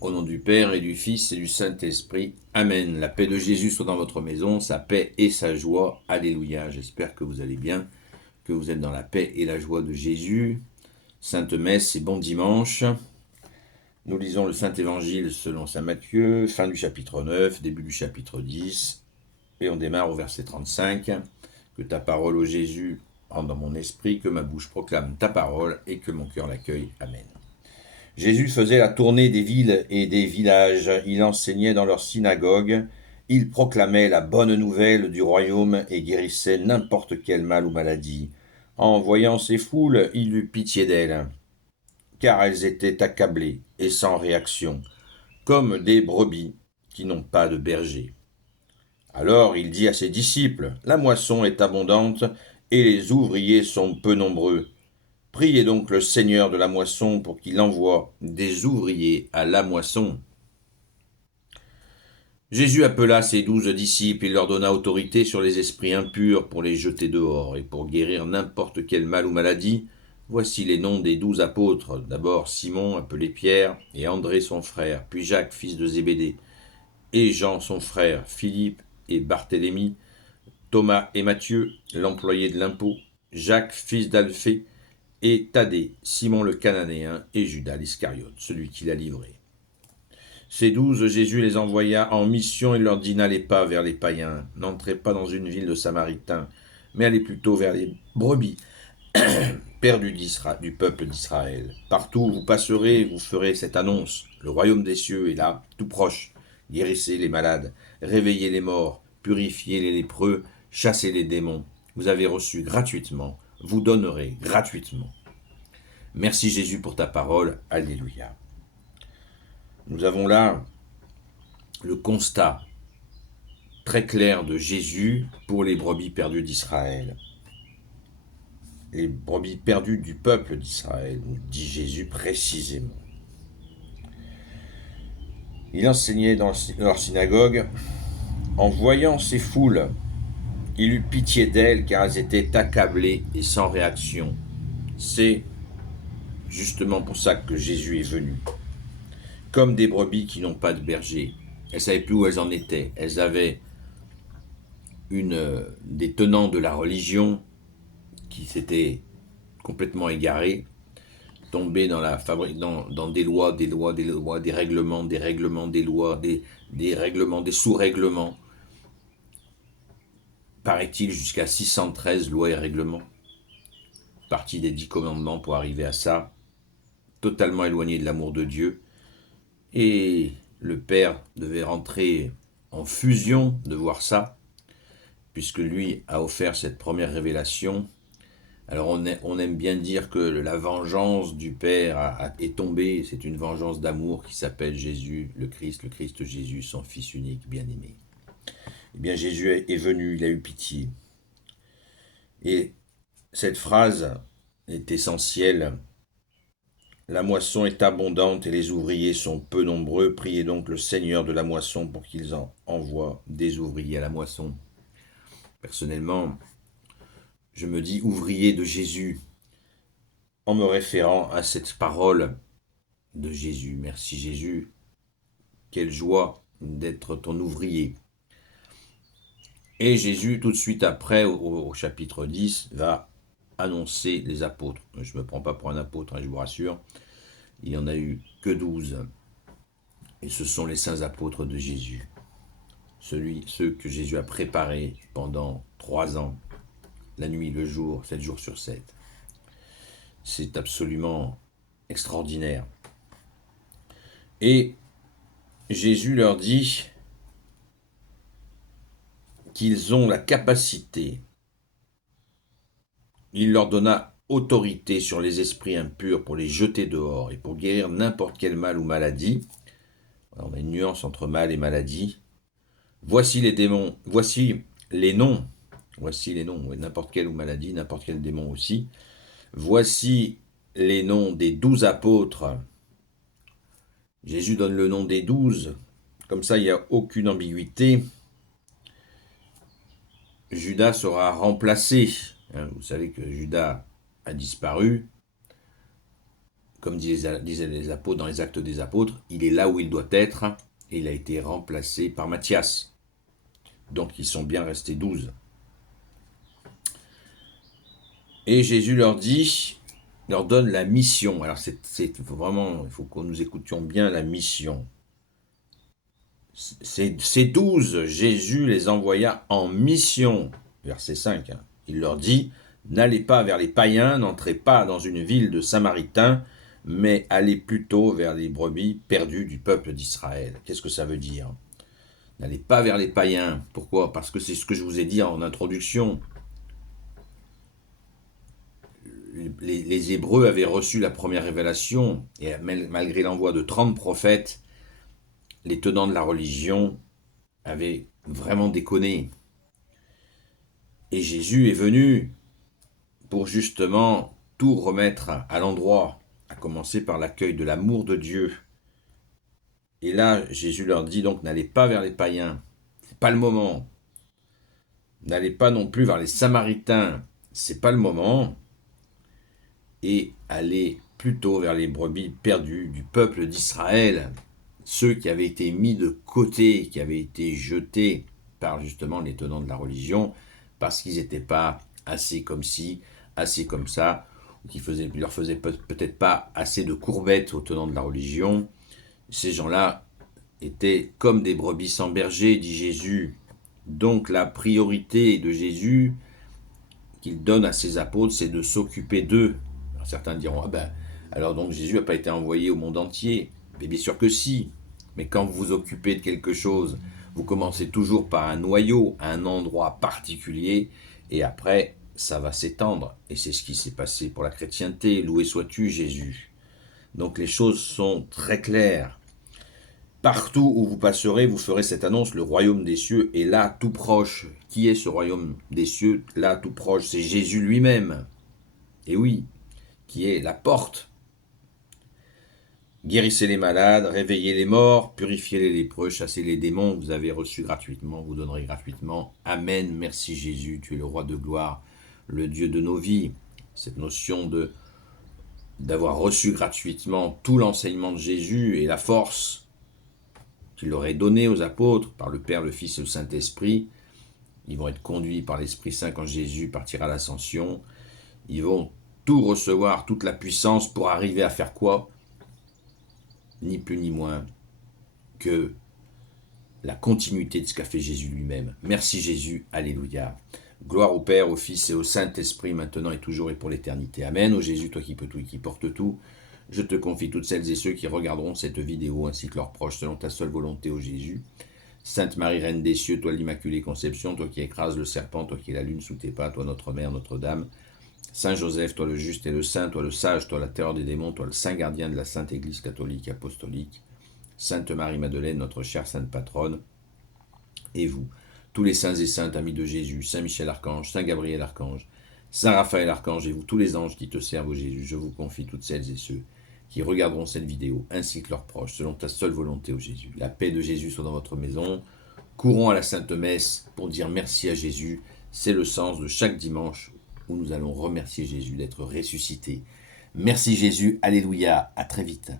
Au nom du Père et du Fils et du Saint-Esprit. Amen. La paix de Jésus soit dans votre maison, sa paix et sa joie. Alléluia. J'espère que vous allez bien, que vous êtes dans la paix et la joie de Jésus. Sainte Messe et bon dimanche. Nous lisons le Saint-Évangile selon saint Matthieu, fin du chapitre 9, début du chapitre 10. Et on démarre au verset 35. Que ta parole, ô Jésus, entre dans mon esprit, que ma bouche proclame ta parole et que mon cœur l'accueille. Amen. Jésus faisait la tournée des villes et des villages, il enseignait dans leurs synagogues, il proclamait la bonne nouvelle du royaume et guérissait n'importe quel mal ou maladie. En voyant ces foules, il eut pitié d'elles, car elles étaient accablées et sans réaction, comme des brebis qui n'ont pas de berger. Alors il dit à ses disciples, la moisson est abondante et les ouvriers sont peu nombreux. Priez donc le Seigneur de la moisson pour qu'il envoie des ouvriers à la moisson. Jésus appela ses 12 disciples et leur donna autorité sur les esprits impurs pour les jeter dehors et pour guérir n'importe quel mal ou maladie. Voici les noms des 12 apôtres. D'abord Simon, appelé Pierre, et André son frère, puis Jacques, fils de Zébédée, et Jean son frère, Philippe et Barthélemy, Thomas et Matthieu, l'employé de l'impôt, Jacques, fils d'Alphée, et Thaddée, Simon le Cananéen, et Judas l'Iscariote, celui qui l'a livré. Ces 12, Jésus les envoya en mission et leur dit, n'allez pas vers les païens, n'entrez pas dans une ville de Samaritains, mais allez plutôt vers les brebis perdues du peuple d'Israël. Partout où vous passerez, vous ferez cette annonce, le royaume des cieux est là, tout proche. Guérissez les malades, réveillez les morts, purifiez les lépreux, chassez les démons. Vous avez reçu gratuitement, vous donnerez gratuitement. Merci Jésus pour ta parole. Alléluia. Nous avons là le constat très clair de Jésus pour les brebis perdues d'Israël. Les brebis perdues du peuple d'Israël, dit Jésus précisément. Il enseignait dans leur synagogue. En voyant ces foules, il eut pitié d'elles car elles étaient accablées et sans réaction. C'est justement pour ça que Jésus est venu. Comme des brebis qui n'ont pas de berger. Elles ne savaient plus où elles en étaient. Elles avaient des tenants de la religion qui s'étaient complètement égarés, tombés dans des lois, des règlements, des lois, des règlements, des sous-règlements. Paraît-il jusqu'à 613 lois et règlements. Partie des 10 commandements pour arriver à ça. Totalement éloigné de l'amour de Dieu. Et le Père devait rentrer en fusion de voir ça, puisque lui a offert cette première révélation. Alors on aime bien dire que la vengeance du Père est tombée, c'est une vengeance d'amour qui s'appelle Jésus, le Christ Jésus, son Fils unique, bien-aimé. Eh bien Jésus est venu, il a eu pitié. Et cette phrase est essentielle. La moisson est abondante et les ouvriers sont peu nombreux. Priez donc le Seigneur de la moisson pour qu'il envoie des ouvriers à la moisson. Personnellement, je me dis ouvrier de Jésus en me référant à cette parole de Jésus. Merci Jésus, quelle joie d'être ton ouvrier. Et Jésus, tout de suite après, au chapitre 10, va annoncer les apôtres. Je ne me prends pas pour un apôtre, je vous rassure. Il n'y en a eu que 12. Et ce sont les saints apôtres de Jésus. Ceux que Jésus a préparés pendant 3 ans, la nuit, le jour, 7 jours sur 7. C'est absolument extraordinaire. Et Jésus leur dit qu'ils ont la capacité. Il leur donna autorité sur les esprits impurs pour les jeter dehors et pour guérir n'importe quel mal ou maladie. On a une nuance entre mal et maladie. Voici les démons, voici les noms, n'importe quelle maladie, n'importe quel démon aussi. Voici les noms des 12 apôtres. Jésus donne le nom des 12, comme ça il n'y a aucune ambiguïté. Judas sera remplacé. Vous savez que Judas a disparu. comme disaient les apôtres dans les Actes des Apôtres, il est là où il doit être, et il a été remplacé par Matthias. Donc ils sont bien restés 12. Et Jésus leur donne la mission. Alors vraiment, il faut que nous écoutions bien la mission. Ces 12, Jésus les envoya en mission. Verset 5. Il leur dit, n'allez pas vers les païens, n'entrez pas dans une ville de Samaritains, mais allez plutôt vers les brebis perdues du peuple d'Israël. Qu'est-ce que ça veut dire? N'allez pas vers les païens. Pourquoi? Parce que c'est ce que je vous ai dit en introduction. Les Hébreux avaient reçu la première révélation, et malgré l'envoi de 30 prophètes, les tenants de la religion avaient vraiment déconné. Et Jésus est venu pour justement tout remettre à l'endroit, à commencer par l'accueil de l'amour de Dieu. Et là, Jésus leur dit donc, n'allez pas vers les païens, c'est pas le moment. N'allez pas non plus vers les Samaritains, c'est pas le moment. Et allez plutôt vers les brebis perdues du peuple d'Israël, ceux qui avaient été mis de côté, qui avaient été jetés par justement les tenants de la religion, parce qu'ils n'étaient pas assez comme ci, assez comme ça, ou qui leur faisaient peut-être pas assez de courbettes aux tenants de la religion. Ces gens-là étaient comme des brebis sans berger, dit Jésus. Donc la priorité de Jésus qu'il donne à ses apôtres, c'est de s'occuper d'eux. Alors, certains diront, alors donc Jésus n'a pas été envoyé au monde entier. Mais bien sûr que si. Mais quand vous vous occupez de quelque chose, vous commencez toujours par un noyau, un endroit particulier, et après, ça va s'étendre. Et c'est ce qui s'est passé pour la chrétienté. Loué sois-tu, Jésus. Donc les choses sont très claires. Partout où vous passerez, vous ferez cette annonce, le royaume des cieux est là, tout proche. Qui est ce royaume des cieux, là, tout proche? C'est Jésus lui-même. Et oui, qui est la porte. Guérissez les malades, réveillez les morts, purifiez les lépreux, chassez les démons, vous avez reçu gratuitement, vous donnerez gratuitement. Amen, merci Jésus, tu es le roi de gloire, le Dieu de nos vies. Cette notion d'avoir reçu gratuitement tout l'enseignement de Jésus et la force qu'il leur est donnée aux apôtres par le Père, le Fils et le Saint-Esprit. Ils vont être conduits par l'Esprit Saint quand Jésus partira à l'ascension. Ils vont tout recevoir, toute la puissance pour arriver à faire quoi? Ni plus ni moins que la continuité de ce qu'a fait Jésus lui-même. Merci Jésus, alléluia. Gloire au Père, au Fils et au Saint-Esprit, maintenant et toujours et pour l'éternité. Amen. Ô Jésus, toi qui peux tout et qui portes tout, je te confie toutes celles et ceux qui regarderont cette vidéo ainsi que leurs proches selon ta seule volonté, ô Jésus. Sainte Marie, Reine des cieux, toi l'Immaculée Conception, toi qui écrases le serpent, toi qui es la lune sous tes pas, toi notre Mère, Notre-Dame. Saint Joseph, toi le juste et le saint, toi le sage, toi la terreur des démons, toi le saint gardien de la Sainte Église catholique apostolique. Sainte Marie-Madeleine, notre chère sainte patronne. Et vous, tous les saints et saintes amis de Jésus, Saint Michel Archange, Saint Gabriel Archange, Saint Raphaël Archange et vous, tous les anges qui te servent, ô Jésus, je vous confie toutes celles et ceux qui regarderont cette vidéo, ainsi que leurs proches, selon ta seule volonté, ô Jésus. La paix de Jésus soit dans votre maison. Courons à la Sainte Messe pour dire merci à Jésus. C'est le sens de chaque dimanche où nous allons remercier Jésus d'être ressuscité. Merci Jésus, alléluia, à très vite.